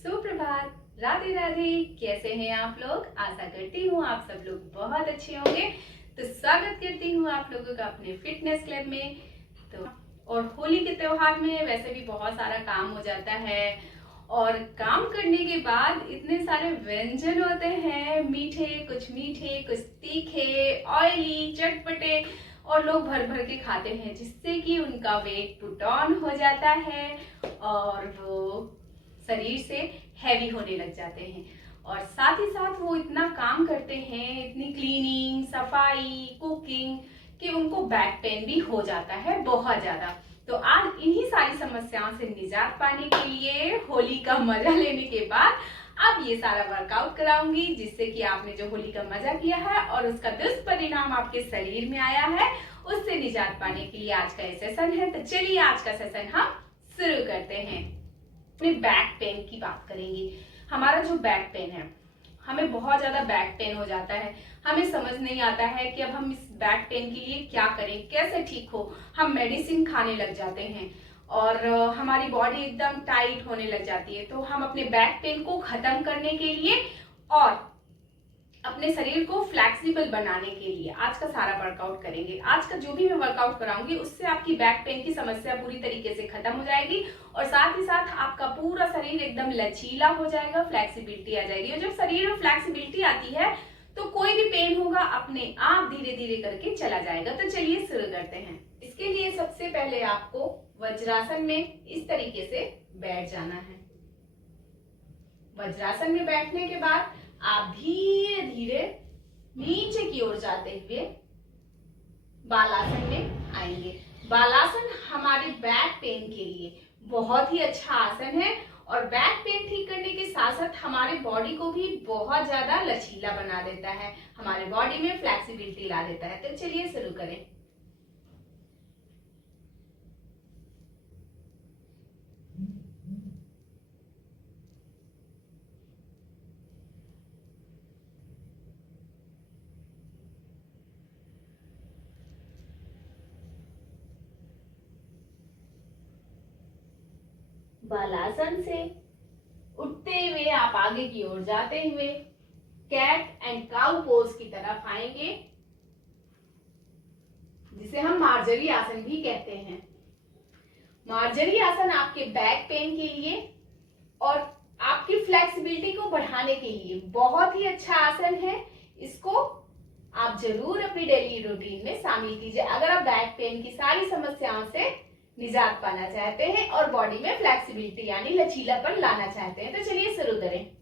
सुप्रभात, राधे राधे। कैसे हैं आप लोग? आशा करती हूँ आप सब लोग बहुत अच्छे होंगे। तो स्वागत करती हूँ आप लोगों का अपने फिटनेस क्लब में। तो और होली के त्योहार में वैसे भी बहुत सारा काम हो जाता है और काम करने के बाद इतने सारे व्यंजन होते हैं, मीठे कुछ तीखे, ऑयली, चटपटे, और लोग भर भर के खाते हैं जिससे कि उनका वेट पुट ऑन हो जाता है और वो शरीर से हैवी होने लग जाते हैं। और साथ ही साथ वो इतना काम करते हैं, इतनी क्लीनिंग, सफाई, कुकिंग, कि उनको बैक पेन भी हो जाता है बहुत ज्यादा। तो आज इन्हीं सारी समस्याओं से निजात पाने के लिए होली का मजा लेने के बाद अब ये सारा वर्कआउट कराऊंगी, जिससे कि आपने जो होली का मजा किया है और उसका दुष्परिणाम आपके शरीर में आया है, उससे निजात पाने के लिए आज का ये सेशन है। तो चलिए आज का सेशन हम शुरू करते हैं। अपने बैक पेन की बात करेंगे। हमारा जो बैक पेन है, हमें बहुत ज्यादा बैक पेन हो जाता है। हमें समझ नहीं आता है कि अब हम इस बैक पेन के लिए क्या करें, कैसे ठीक हो। हम मेडिसिन खाने लग जाते हैं और हमारी बॉडी एकदम टाइट होने लग जाती है। तो हम अपने बैक पेन को खत्म करने के लिए और अपने शरीर को फ्लेक्सिबल बनाने के लिए आज का सारा वर्कआउट करेंगे। आज का जो भी मैं वर्कआउट कराऊंगी उससे आपकी बैक पेन की समस्या पूरी तरीके से खत्म हो जाएगी और साथ ही साथ आपका पूरा शरीर एकदम लचीला हो जाएगा, फ्लेक्सिबिलिटी आ जाएगी। और जब शरीर में फ्लेक्सिबिलिटी आती है तो कोई भी पेन होगा अपने आप धीरे धीरे करके चला जाएगा। तो चलिए शुरू करते हैं। इसके लिए सबसे पहले आपको वज्रासन में इस तरीके से बैठ जाना है। वज्रासन में बैठने के बाद आप धीरे धीरे नीचे की ओर जाते हुए बालासन में आएंगे। बालासन हमारे बैक पेन के लिए बहुत ही अच्छा आसन है और बैक पेन ठीक करने के साथ साथ हमारे बॉडी को भी बहुत ज्यादा लचीला बना देता है, हमारे बॉडी में फ्लेक्सिबिलिटी ला देता है। तो चलिए शुरू करें। बालासन से उठते हुए आप आगे की ओर जाते हुए कैट एंड काउ पोज की तरफ आएंगे, जिसे हम मार्जरी आसन भी कहते हैं। मार्जरी आसन आपके बैक पेन के लिए और आपकी फ्लेक्सिबिलिटी को बढ़ाने के लिए बहुत ही अच्छा आसन है। इसको आप जरूर अपनी डेली रूटीन में शामिल कीजिए अगर आप बैक पेन की सारी समस्याओं से निजात पाना चाहते हैं और बॉडी में फ्लेक्सिबिलिटी यानी लचीलापन लाना चाहते हैं। तो चलिए शुरू करें।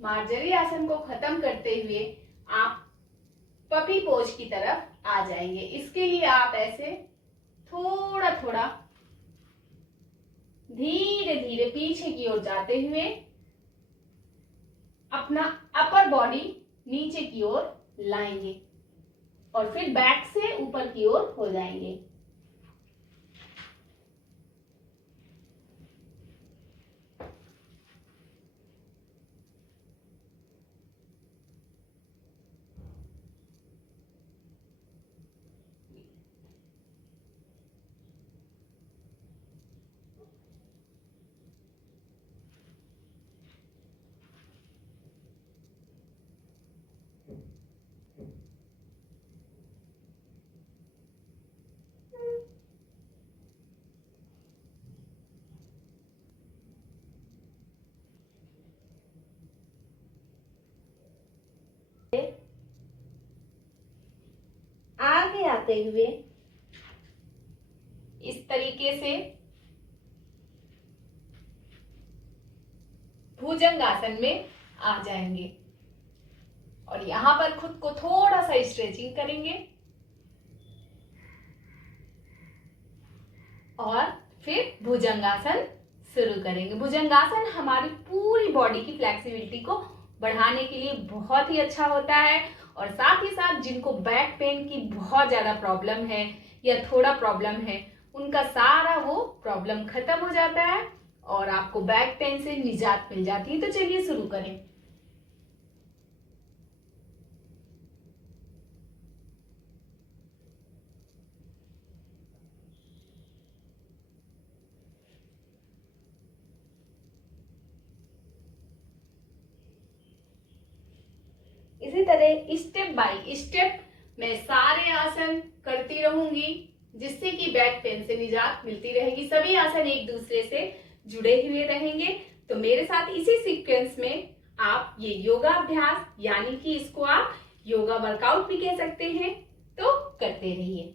मार्जरी आसन को खत्म करते हुए आप पपी पोज की तरफ आ जाएंगे। इसके लिए आप ऐसे थोड़ा थोड़ा धीरे धीरे पीछे की ओर जाते हुए अपना अपर बॉडी नीचे की ओर लाएंगे और फिर बैक से ऊपर की ओर हो जाएंगे। बढ़ाते हुए इस तरीके से भुजंगासन में आ जाएंगे और यहां पर खुद को थोड़ा सा स्ट्रेचिंग करेंगे और फिर भुजंगासन शुरू करेंगे। भुजंगासन हमारी पूरी बॉडी की फ्लेक्सिबिलिटी को बढ़ाने के लिए बहुत ही अच्छा होता है और साथ ही साथ जिनको बैक पेन की बहुत ज्यादा प्रॉब्लम है या थोड़ा प्रॉब्लम है, उनका सारा वो प्रॉब्लम खत्म हो जाता है और आपको बैक पेन से निजात मिल जाती है। तो चलिए शुरू करें। इसी तरह स्टेप बाय स्टेप मैं सारे आसन करती रहूंगी जिससे कि बैक पेन से निजात मिलती रहेगी। सभी आसन एक दूसरे से जुड़े हुए रहेंगे। तो मेरे साथ इसी सीक्वेंस में आप ये योगा अभ्यास यानी कि इसको आप योगा वर्कआउट भी कह सकते हैं, तो करते रहिए।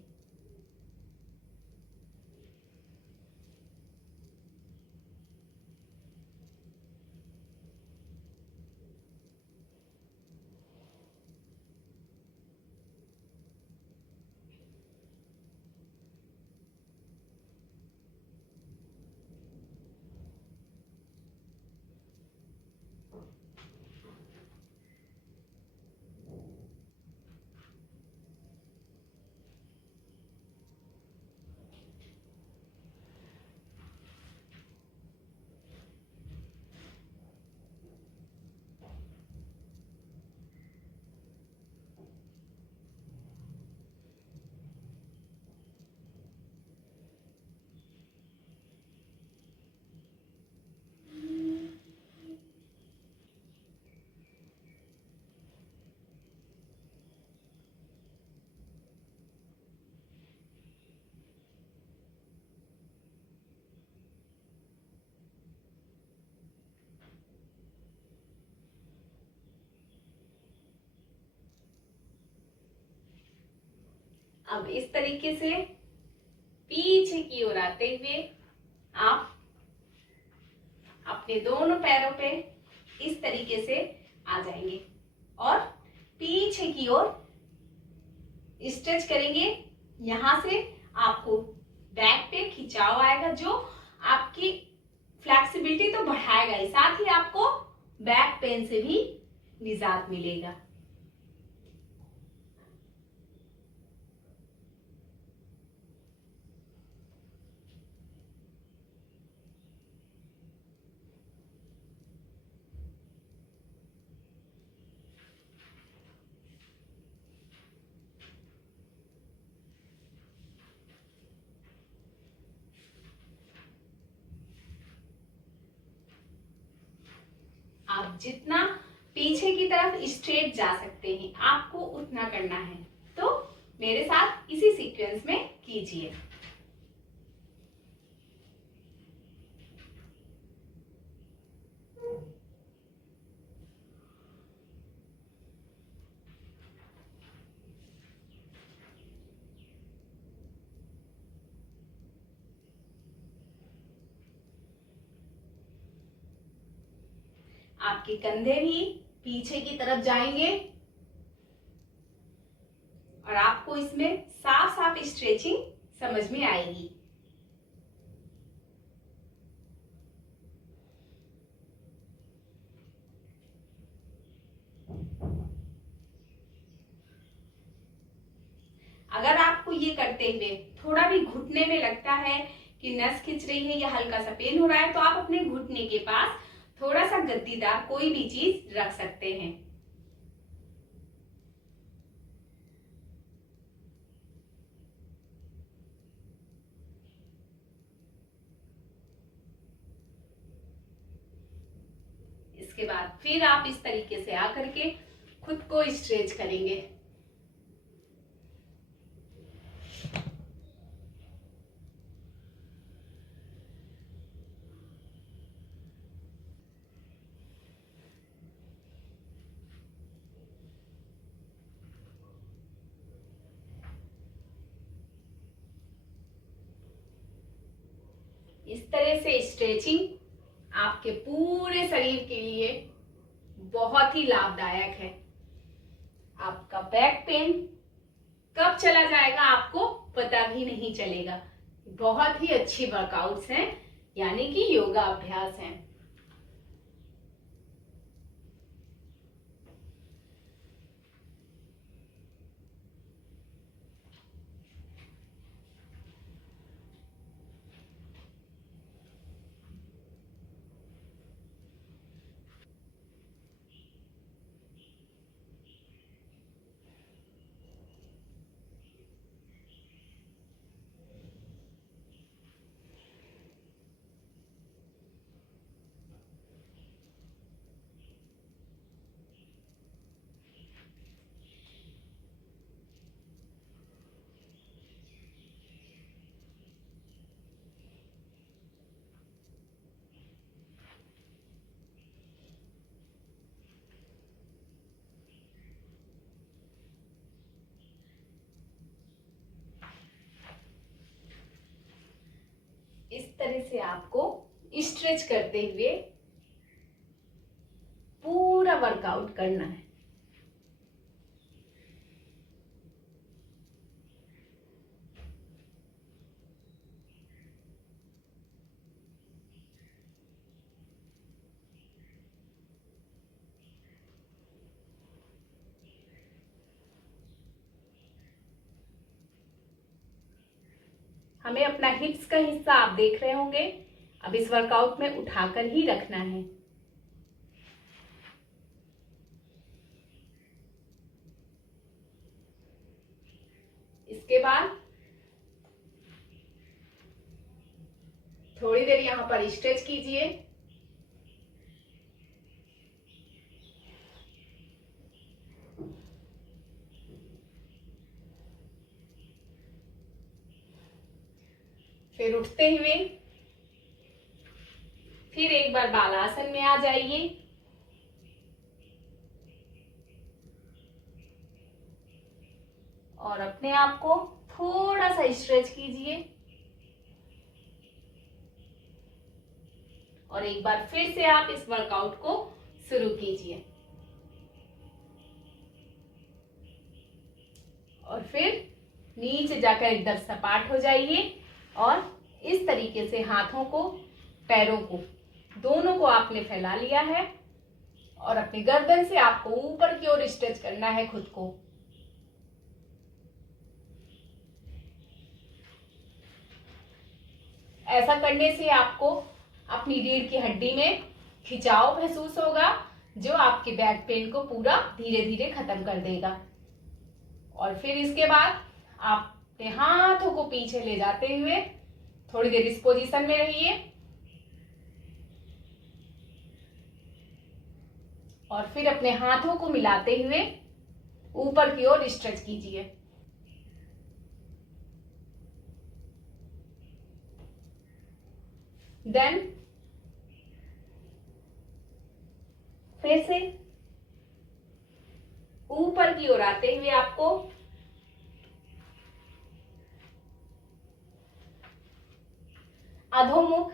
अब इस तरीके से पीछे की ओर आते हुए आप अपने दोनों पैरों पे इस तरीके से आ जाएंगे और पीछे की ओर स्ट्रेच करेंगे। यहां से आपको बैक पे खिंचाव आएगा जो आपकी फ्लेक्सिबिलिटी तो बढ़ाएगा ही, साथ ही आपको बैक पेन से भी निजात मिलेगा। आप जितना पीछे की तरफ स्ट्रेट जा सकते हैं आपको उतना करना है, तो मेरे साथ इसी सीक्वेंस में कीजिए। आपके कंधे भी पीछे की तरफ जाएंगे और आपको इसमें साफ साफ स्ट्रेचिंग समझ में आएगी। अगर आपको ये करते हुए थोड़ा भी घुटने में लगता है कि नस खिंच रही है या हल्का सा पेन हो रहा है, तो आप अपने घुटने के पास थोड़ा सा गद्दीदार कोई भी चीज रख सकते हैं। इसके बाद फिर आप इस तरीके से आकर के खुद को स्ट्रेच करेंगे। इस तरह से स्ट्रेचिंग आपके पूरे शरीर के लिए बहुत ही लाभदायक है। आपका बैक पेन कब चला जाएगा आपको पता भी नहीं चलेगा। बहुत ही अच्छी वर्कआउट्स हैं, यानी कि योगा अभ्यास हैं। इस तरह से आपको स्ट्रेच करते हुए पूरा वर्कआउट करना है। हमें अपना हिप्स का हिस्सा आप देख रहे होंगे, अब इस वर्कआउट में उठाकर ही रखना है। इसके बाद थोड़ी देर यहां पर स्ट्रेच कीजिए। फिर उठते हुए फिर एक बार बालासन में आ जाइए। और अपने आप को थोड़ा सा स्ट्रेच कीजिए। और एक बार फिर से आप इस वर्कआउट को शुरू कीजिए। और फिर नीचे जाकर एकदम सपाट हो जाइए और इस तरीके से हाथों को, पैरों को, दोनों को आपने फैला लिया है और अपनी गर्दन से आपको ऊपर की ओर स्ट्रेच करना है खुद को। ऐसा करने से आपको अपनी रीढ़ की हड्डी में खिंचाव महसूस होगा, जो आपके बैक पेन को पूरा धीरे धीरे खत्म कर देगा। और फिर इसके बाद आप अपने हाथों को पीछे ले जाते हुए थोड़ी देर इस पोजीशन में रहिए और फिर अपने हाथों को मिलाते हुए ऊपर की ओर स्ट्रेच कीजिए। देन फिर से ऊपर की ओर आते हुए आपको अधोमुख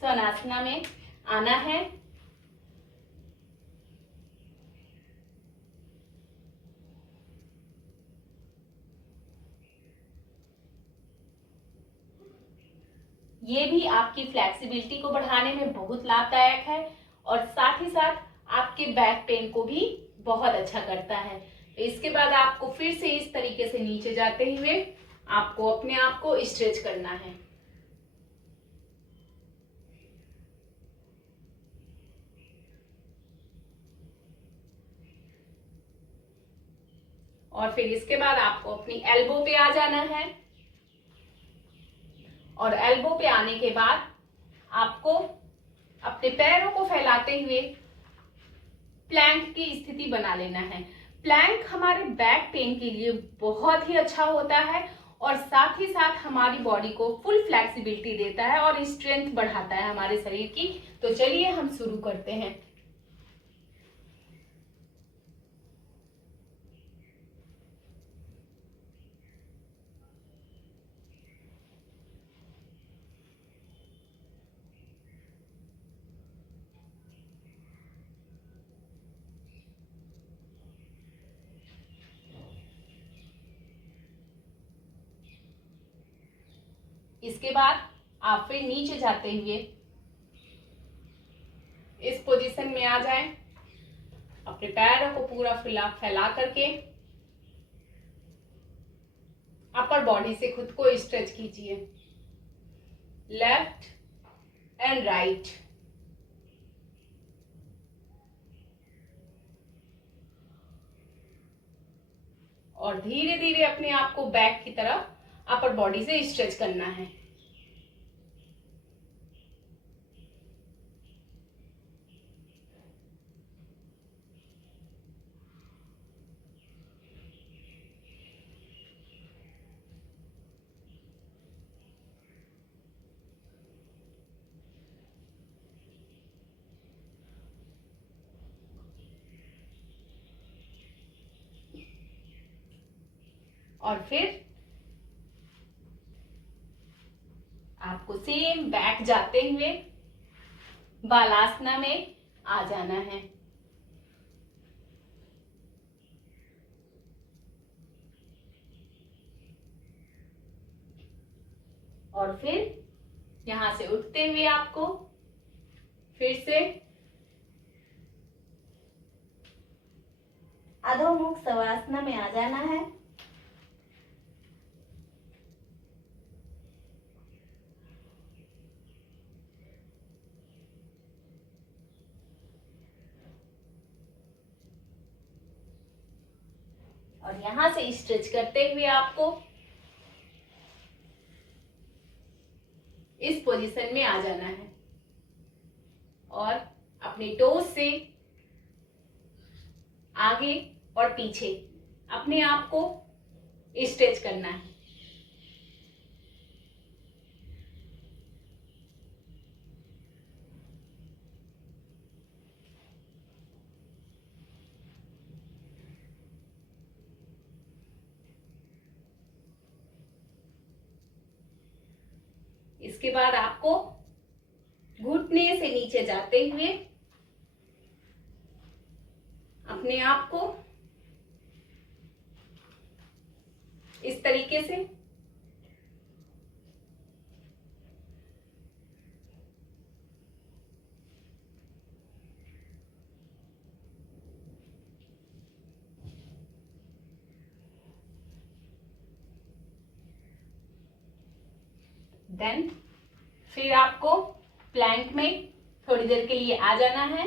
स्वनासना में आना है। ये भी आपकी फ्लेक्सिबिलिटी को बढ़ाने में बहुत लाभदायक है और साथ ही साथ आपके बैक पेन को भी बहुत अच्छा करता है। इसके बाद आपको फिर से इस तरीके से नीचे जाते हुए आपको अपने आप को स्ट्रेच करना है। और फिर इसके बाद आपको अपनी एल्बो पे आ जाना है और एल्बो पे आने के बाद आपको अपने पैरों को फैलाते हुए प्लैंक की स्थिति बना लेना है। प्लैंक हमारे बैक पेन के लिए बहुत ही अच्छा होता है और साथ ही साथ हमारी बॉडी को फुल फ्लेक्सिबिलिटी देता है और स्ट्रेंथ बढ़ाता है हमारे शरीर की। तो चलिए हम शुरू करते हैं। इसके बाद आप फिर नीचे जाते हुए इस पोजीशन में आ जाएं। अपने पैरों को पूरा फैला करके अपर बॉडी से खुद को स्ट्रेच कीजिए, लेफ्ट एंड राइट। और धीरे धीरे अपने आप को बैक की तरफ अपर बॉडी से स्ट्रेच करना है। और फिर आपको सेम बैक जाते हुए बालासना में आ जाना है। और फिर यहां से उठते हुए आपको फिर से अधोमुख शवासना में आ जाना है। और यहां से स्ट्रेच करते हुए आपको इस पोजीशन में आ जाना है और अपने टोज से आगे और पीछे अपने आप को स्ट्रेच करना है। इसके बाद आपको घुटने से नीचे जाते हुए अपने आप को इस तरीके से देन फिर आपको प्लैंक में थोड़ी देर के लिए आ जाना है।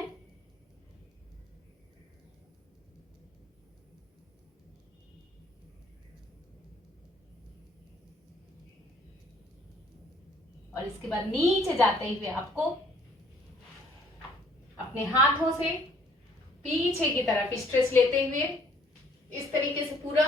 और इसके बाद नीचे जाते हुए आपको अपने हाथों से पीछे की तरफ स्ट्रेच लेते हुए इस तरीके से पूरा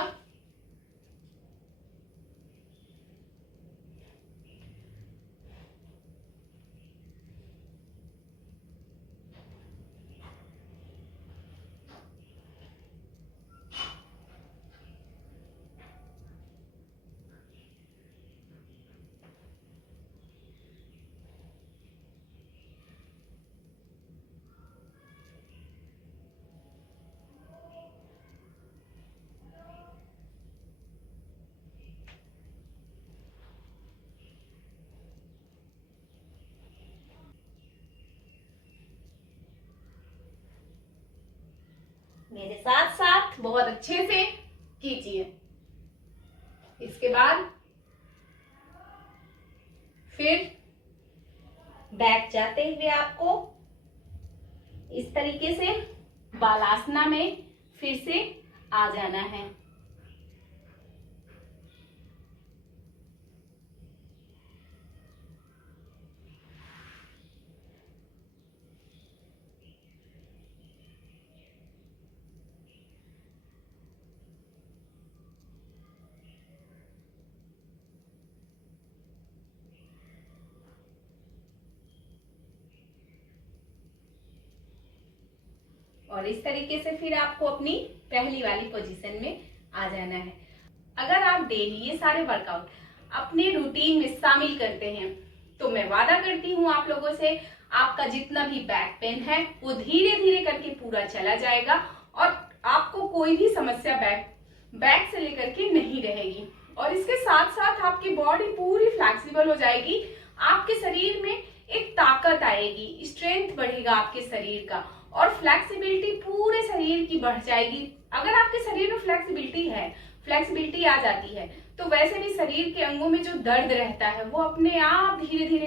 मेरे साथ साथ बहुत अच्छे से कीजिए। इसके बाद फिर बैक जाते हुए आपको इस तरीके से बालासना में फिर से आ जाना है। और इस तरीके से फिर आपको अपनी पहली वाली पोजीशन में आ जाना है। अगर आप डेली ये सारे वर्कआउट अपने रूटीन में शामिल करते हैं तो मैं वादा करती हूँ आप लोगों से आपका जितना भी बैक पेन है वो धीरे धीरे करके पूरा चला जाएगा और आपको कोई भी समस्या बैक से लेकर के नहीं रहेगी। और इसके साथ साथ आपकी बॉडी पूरी फ्लेक्सिबल हो जाएगी। आपके शरीर में एक ताकत आएगी, स्ट्रेंथ बढ़ेगा आपके शरीर का और फ्लेक्सिबिलिटी पूरे शरीर की बढ़ जाएगी। अगर आपके शरीर में फ्लेक्सिबिलिटी आ जाती है तो वैसे भी शरीर के अंगों में जो दर्द रहता है वो अपने आप धीरे धीरे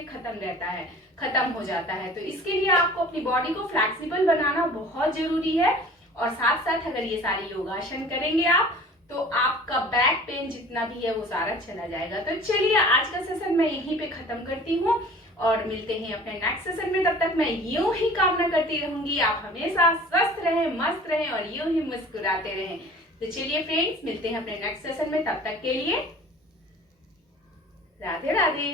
खत्म हो जाता है। तो इसके लिए आपको अपनी बॉडी को फ्लेक्सिबल बनाना बहुत जरूरी है। और साथ साथ अगर ये सारी योगासन करेंगे आप तो आपका बैक पेन जितना भी है वो सारा चला जाएगा। तो चलिए आज का सेशन मैं यहीं पे खत्म करती हूँ और मिलते हैं अपने नेक्स्ट सेशन में। तब तक मैं यूं ही कामना करती रहूंगी आप हमेशा स्वस्थ रहें, मस्त रहें और यूं ही मुस्कुराते रहें। तो चलिए फ्रेंड्स, मिलते हैं अपने नेक्स्ट सेशन में। तब तक के लिए राधे राधे।